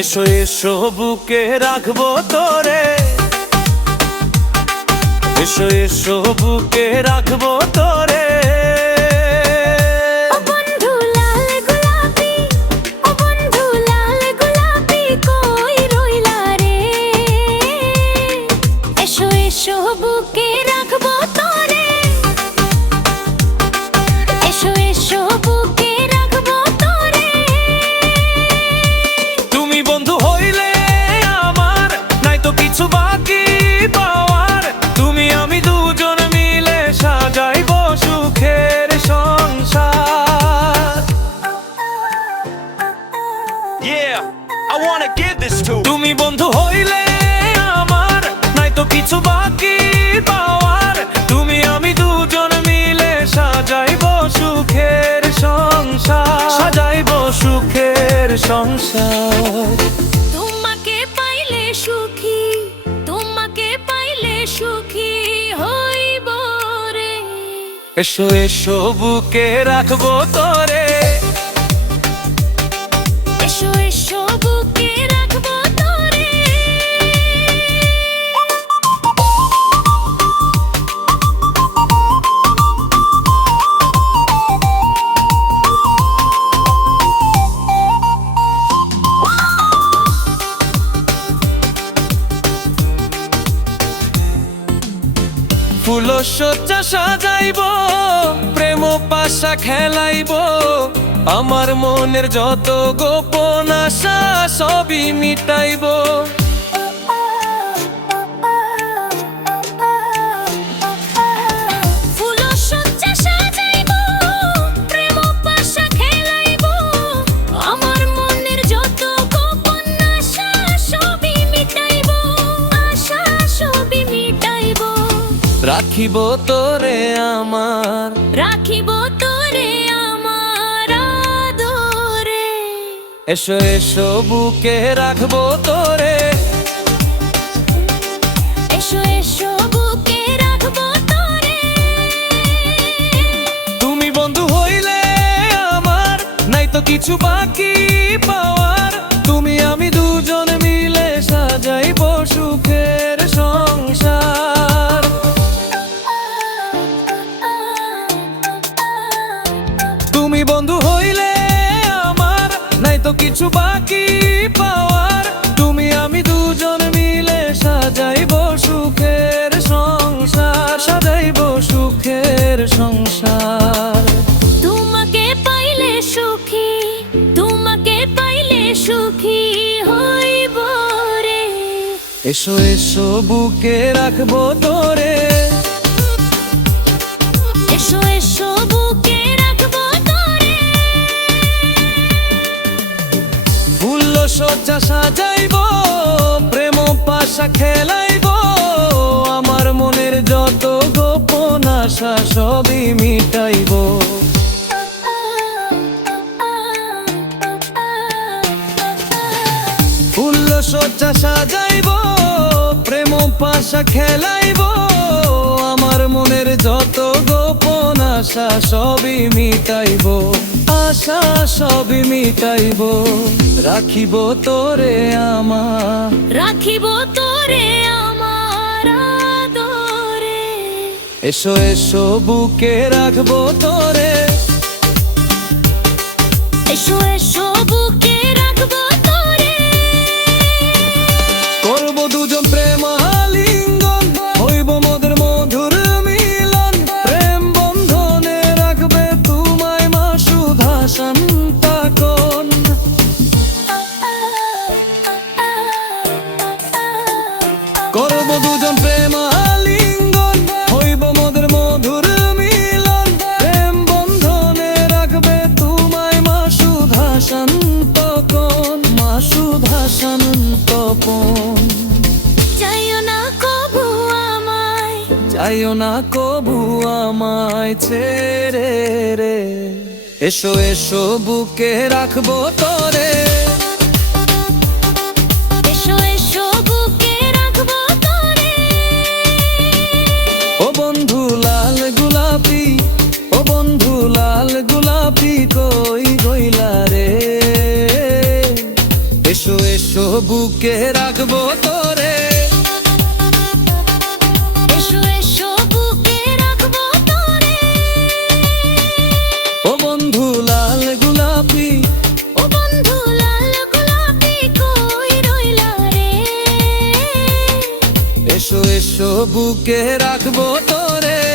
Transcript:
এসো এসো বুকে রাখবো তোরে, এসো এসো বুকে রাখবো তোরে। কিছু বাকি পাওয়ার তুমি আমি দুজন মিলে সাজাইব সুখের সংসার। I wanna give this to তুমি বন্ধু হইলে আমার নাই তো কিছু বাকি পাওয়ার, তুমি আমি দুজন মিলে সাজাইব সুখের সংসার, সাজাইব সুখের সংসার। এসো এসো বুকে রাখবো তোরে, এসো এসো বুকে রাখবো তোরে। ফুল সজ্জা সাজাইব, প্রেম পাশা খেলাইব, আমার মনের যত গোপন আশা সবই মিটাইব। রাখিব তোরে আমার, রাখিব তোরে আমার আদরে। এসো এসো বুকে রাখবো তোরে, এসো এসো বুকে রাখবো তোরে। তুমি বন্ধু হইলে আমার নাই তো কিছু বাকি পাওয়ার, তুমি আমি দুজন মিলে সাজাইব সুখের সংসার। তুমি বন্ধু হইলে আমার নাই তো কিছু বাকি পাওয়ার, তুমি আমি দুজন মিলে সাজাইব সুখের সংসার, সাজাইব সুখের সংসার। তোমাকে পাইলে সুখী, তোমাকে পাইলে সুখী হইব রে। এসো এসো বুকে রাখবো তোরে, এসো এসো বুকে রাখবো তোরে। ফুল সজ্জা সাজাইব, প্রেম পাশা খেলাইব, আমার মনের যত গোপন আশা সবই মিটাইব। ফুল সজ্জা সাজাইব, প্রেম পাশা খেলাইব, আমার মনের যত গোপন আশা সবই মিটাইব, আশা সবই মিটাইব। রাখিব তোরে আমার, রাখিব তোরে আমার আদরে। এসো এসো বুকে রাখবো তোরে, এসো এসো বুকে রাখবো তোরে। করব দুজন প্রেম আলিঙ্গন, হইব মোদের মধুর মিলন, প্রেম বন্ধনে রাখবে তোমায় মা সুধা শান্তাকন। করব দুজন প্রেম আলিঙ্গন, হইব মোদের মধুর মিলন, প্রেম বন্ধনে রাখবে তোমায় মা সুধা শান্তকন, মা সুধা শান্তকন। যাইও না কবু আমায়, যাইও না কবু আমায় ছেড়ে রে। এসো এসো বুকে রাখবো তোরে, এসো এসো বুকে রাখবো তোরে। ও বন্ধু লাল গোলাপি, ও বন্ধু লাল গোলাপি কই গইলা রে। এসো এসো বুকে রাখবো তোরে। এসো এসো বুকে রাখবো তোরে। ও বন্ধু লাল গোলাপি, ও বন্ধু লাল গোলাপি কই রইলা রে। এসো এসো বুকে রাখবো তোরে।